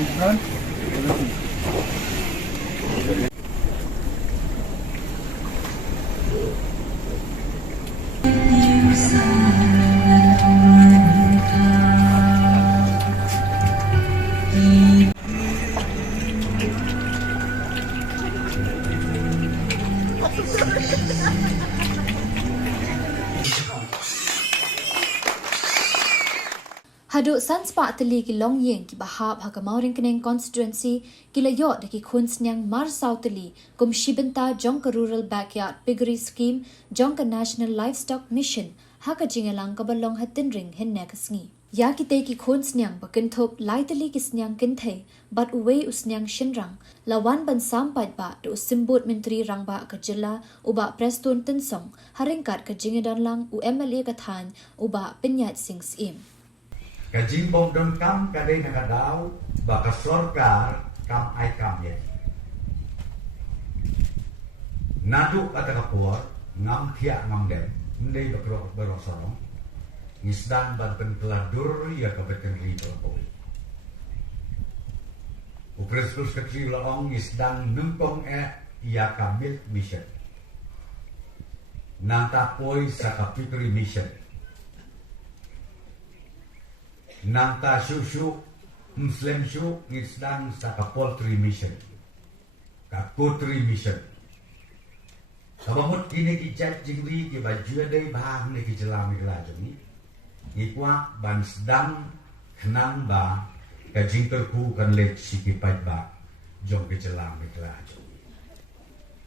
in front. Haduk san spa teli ki long yeng ki bahap hakamauring keneng constituency ki layot ki khun snyang mar south teli kum shibenta jongka rural backyard piggery scheme jongka national livestock mission haka jingalang kabalong hatin ring hin nekasngi ya ki te ki khun snyang bakin thop lai teli ki snyang kin the but uwe usnyang shinrang lawan ban sampai ba do simbut menteri rangba ka jilla uba preston tinsong haringkat ka jingadan lang UMLA ka than uba penyat sing sim Kajing bom don kam kadai nakadau baka sorkar kam ai kam ye. Nadu kata kapuar ngam kia ngam dem ndai bakro sorong ngisdan ban penkeladur ya kabeten ri poi. Upres kecil laong ngisdan numpong ya kamil mission. Nanta poi sakapikri mission. Nanta susu Muslim su ngisdan sa poultry mission, ka poultry mission. Kabamut kini kijat jingri ki baju dai bahang ni kijelam ni kelajong ni. Ikwa ban sedang kenang ba ka jingkerku kan let sikipat ba jong kijelam ni kelajong.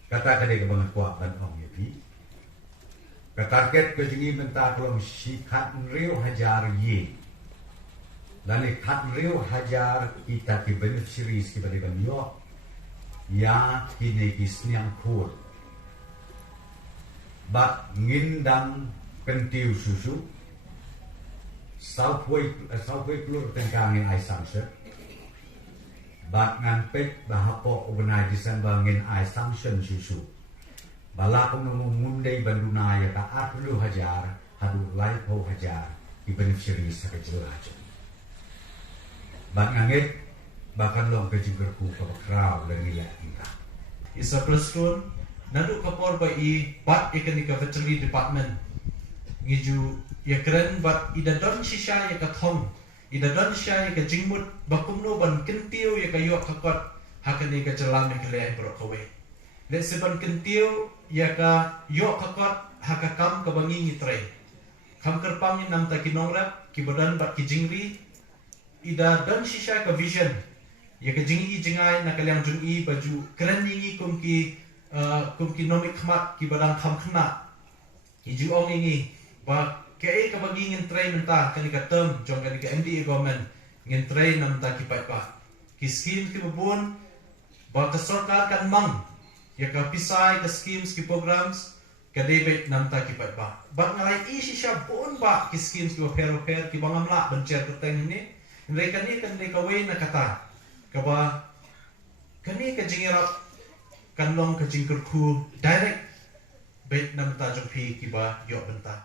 Kata kadai kebangan kuat ban ong yepi. Ka target ke jingi menta kolom sikat riu hajar ye. Lani kat riu hajar kita ki beneficiaries ki balikan yo ya kini ki sniang kur bat ngindang pentiu susu saupai plur tengkangin ai sanction bat ngan pek bahapo organization bangin ai sanction susu balakong mundai banduna ya ka atlu hajar hadu laipo hajar ki beneficiaries sa kejelajah Bang angit bahkan long kejingkerku ke bakraw dan nilai kita. Isa Preston nadu kapor ba i bat ikanika veterinary department ngiju ya keren bat ida don shisha ya kathong ida don shisha ya kajingmut bakumno ban kentiu ya kayo kakot hakani ka jalan ya kalian brokawe. Let seban kentiu ya ka yo kakot hakakam ka bangi ngitre. Kam kerpam ni nam ta kinongrap kibadan bat kijingri ida don shisha ka vision ya ka jingi jingai na kalyang jungi baju keren ningi kumki nomik khmat ki badang kham khna iju ong ningi ba ke ka bagi ngin train menta kani ka term jong kani ka MDA government ngin train nam ta ki pai pa ki scheme ki bubun ba ka sarkar kan mang ya ka pisai ka schemes ki programs ka debit nam ta ki pai pa ba ngalai i shisha bun ba ki schemes ki per ki bangamla bencer ka teng ni mereka ni kan mereka way na kata kaba kani ka jingirap kanlong ka jingkerku direct bet nam ta jong pi kiba yo benta